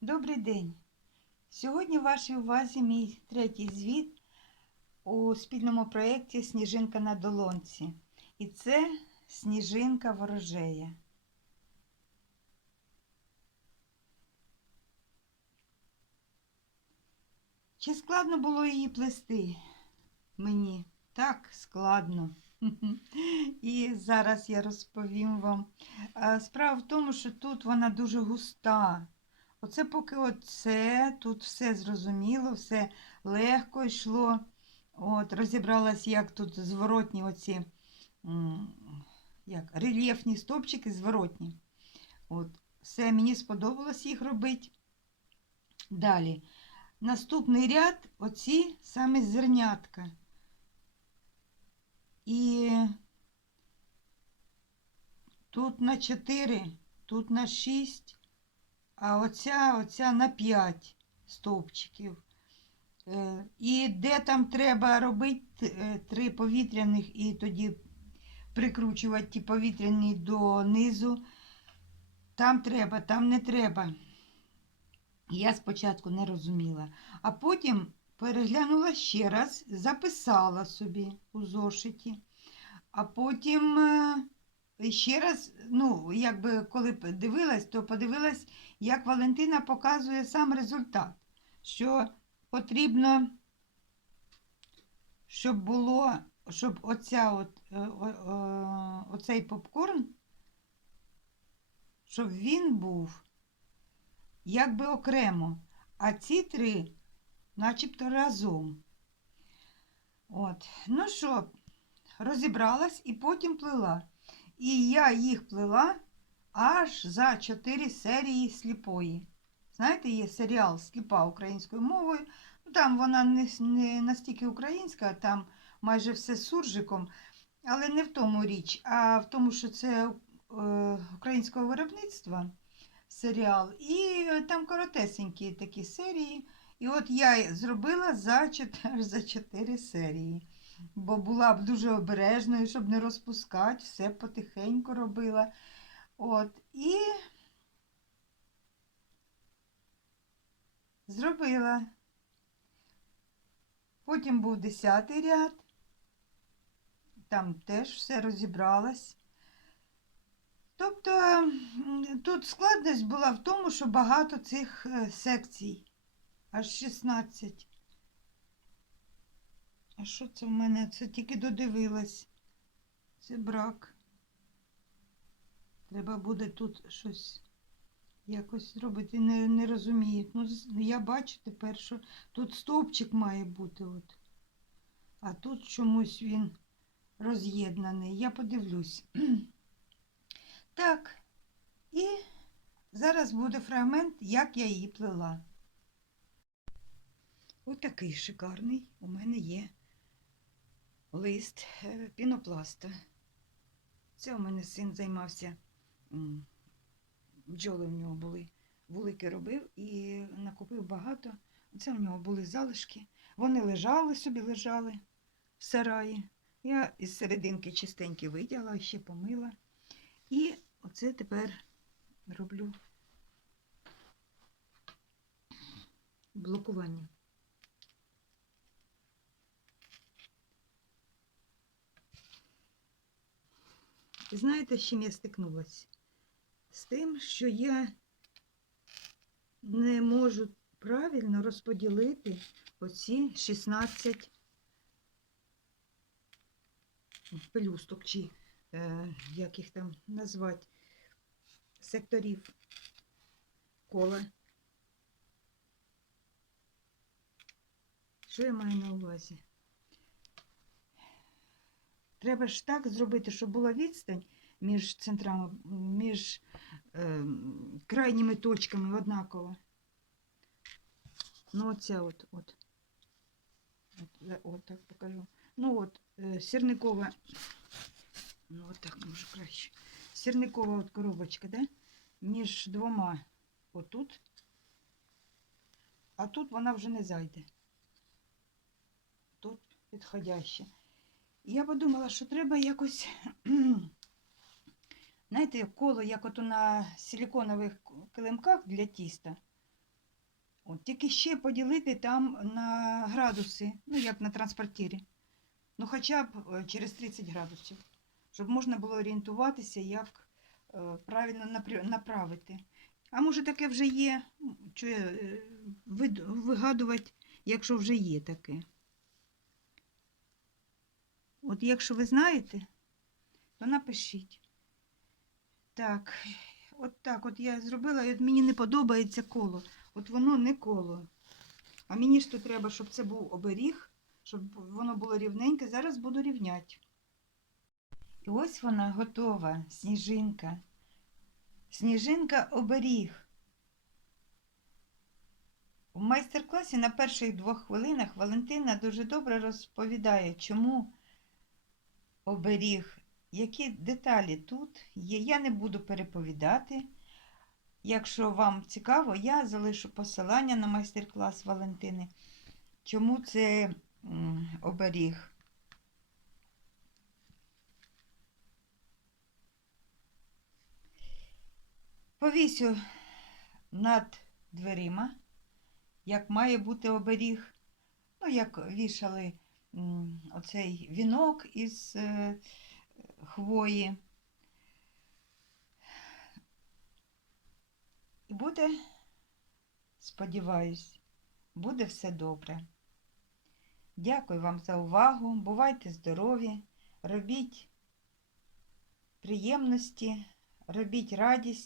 Добрий день! Сьогодні в вашій увазі мій третій звіт у спільному проєкті Сніжинка на долонці. І це сніжинка ворожея. Чи складно було її плести? Мені так складно. І зараз я розповім вам. Справа в тому, що тут вона дуже густа. Оце поки оце, тут все зрозуміло, все легко йшло. От, Розібралась, як тут зворотні оці як, рельєфні стопчики зворотні. От, Все, мені сподобалось їх робити. Далі. Наступний ряд оці саме зернятка. І тут на 4, тут на 6, а оця, оця на 5 стовпчиків. Е, І де там треба робити е, три повітряних і тоді прикручувати ті повітряні до низу. Там треба, там не треба. Я спочатку не розуміла, а потім переглянула ще раз, записала собі у зошиті, а потім е, ще раз, ну, якби коли дивилась, то подивилась, як Валентина показує сам результат, що потрібно, щоб було, щоб оця от, е, оцей попкорн, щоб він був якби окремо, а ці три начебто разом. От. Ну що, розібралась і потім плела. І я їх плела аж за 4 серії сліпої. Знаєте, є серіал Сліпа українською мовою. Ну, Там вона не, не настільки українська, там майже все з суржиком, але не в тому річ, а в тому, що це е, українського виробництва серіал. І там коротесенькі такі серії. І от я зробила за 4, за 4 серії. Бо була б дуже обережною, щоб не розпускати, все потихеньку робила. От. І зробила. Потім був 10 ряд. Там теж все розібралась. Тобто тут складність була в тому, що багато цих е, секцій. Аж 16. А що це в мене? Це тільки додивилась. Це брак. Треба буде тут щось якось зробити. Не, не розумію. Ну, я бачу тепер, що тут стовпчик має бути. От. А тут чомусь він роз'єднаний. Я подивлюсь. Так, і зараз буде фрагмент, як я її плела. Ось такий шикарний у мене є лист е, пінопласта. Це у мене син займався, бджоли в нього були, вулики робив і накупив багато. Це в нього були залишки. Вони лежали собі, лежали в сараї. Я із серединки чистенькі видягла, ще помила. І оце тепер роблю блокування. І знаєте, з чим я стикнулася? З тим, що я не можу правильно розподілити оці 16 пелюсток, чи е, як їх там назвати, секторів кола. Що я маю на увазі? Треба ж так зробити, щоб була відстань між центрами, між е, крайніми точками однакова. Ну, оця от, от. От, от так покажу. Ну от, е, сірникова, ну от так може краще. Сірникова от коробочка, да? Між двома отут, а тут вона вже не зайде. Тут підходяще. Я подумала, що треба якось, знаєте, коло, як от на силіконових килимках для тіста. От, тільки ще поділити там на градуси, ну як на транспортірі. Ну хоча б е, через 30 градусів, щоб можна було орієнтуватися, як е, правильно направити. А може таке вже є, що е, вигадувати, якщо вже є таке. От якщо ви знаєте, то напишіть. Так, от так от я зробила, і от мені не подобається коло. От воно не коло. А мені ж то треба, щоб це був оберіг, щоб воно було рівненьке. Зараз буду рівняти. І ось вона готова, сніжинка. Сніжинка оберіг. У майстер-класі на перших двох хвилинах Валентина дуже добре розповідає, чому оберіг, які деталі тут є. Я не буду переповідати. Якщо вам цікаво, я залишу посилання на майстер-клас Валентини. Чому це оберіг? Повісю над дверима, як має бути оберіг. Ну, як вішали оцей вінок із е, хвої. І буде, сподіваюсь, буде все добре. Дякую вам за увагу. Бувайте здорові, робіть приємності, робіть радість.